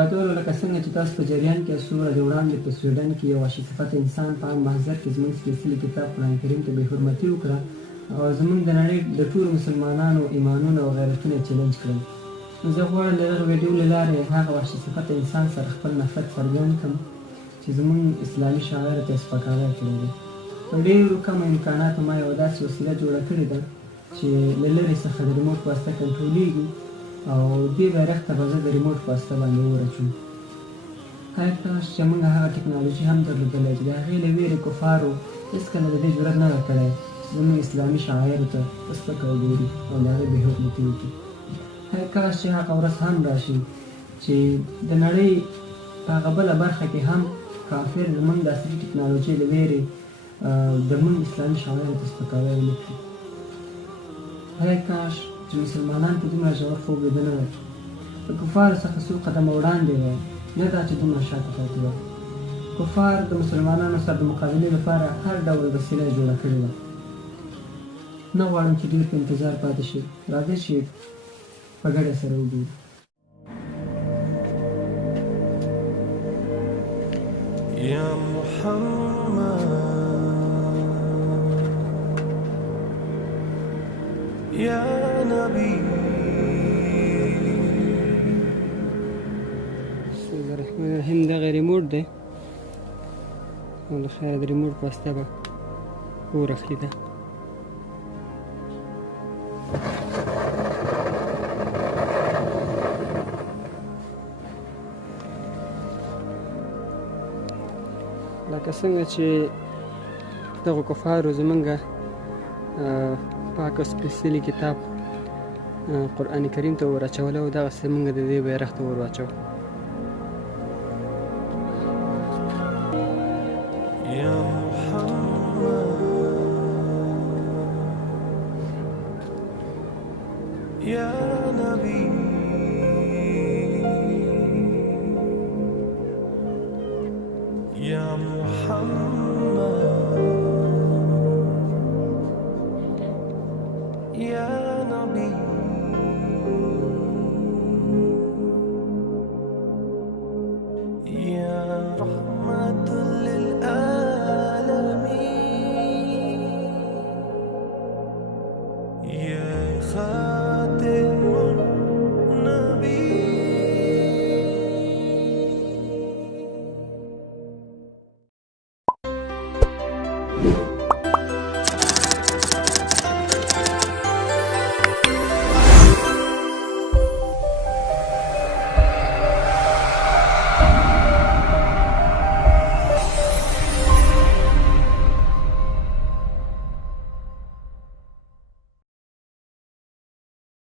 هېوادوالو لکه څنګه چې تاسو په جریان کې یاست د وړاندې په سویډن کې یو وحشي صفته انسان په عام محضر کې زموږ سپېڅلي کتاب قرآن کریم ته بېحرمتي وکړه او زموږ د نړۍ د ټولو مسلمانانو ایمانونه او غیرتونه یې چیلنج کړل. نو زه غواړم د دغه ویډیو له لارې هغه وحشي صفته انسان سره خپل نفرت څرګند کړم چې زموږ اسلامي شاعرو ته یې سپکاوی کړی دی. په ډېرو کمو امکاناتو ما یوه داسې وسیله جوړه کړې ده چې له لرې څخه د ریموټ په واسطه کنټرولېږي او دې بیرغ ته به زه د ریموټ په واسطه باندې ورچوم. هر کاش چې موږ هغه ټکنالوژي هم درلودلی چې د هغې له ویرې کفارو هېڅکله د دې جرأت نه دی کړی چې زموږ اسلامي شاعرو ته په سپکه وګوري او د هغې بېحرمتي وکړي. هر کاش چې هغه ورځ هم راشي چې د نړۍ په هغه بله برخه کې هم کافر زموږ د عصري ټکنالوژۍ له ویرې د موږ اسلامي شاعرو ته سپکاوی ونه کړي. هر کاش چې مسلمانان په دومره ژور خوب لیده نه وای، د کفارو څخه څو قدمه وړاندې وای، نه دا چې دومره شاته پاتې وای. کفار د مسلمانانو سره د مقابلې لپاره هر ډول وسیله یې جوړه کړې وه. نه غواړم چې ډېر په انتظار پاتې شي، راځئ چې په ګډه سره وګورو. يا محمد يا نبي بسم الله الرحمن الرحیم. دغه ریموټ دی او د خیره د ریموټ په واسطه به اور اخلي ده. لکه څنګه چې دغو کفارو زمونږ پاک او سپېڅلي کتاب قرآن کریم ته ور اچولی او دغسې مونږ د دې بیرغ ته ور واچوو. يا محمد يا نبي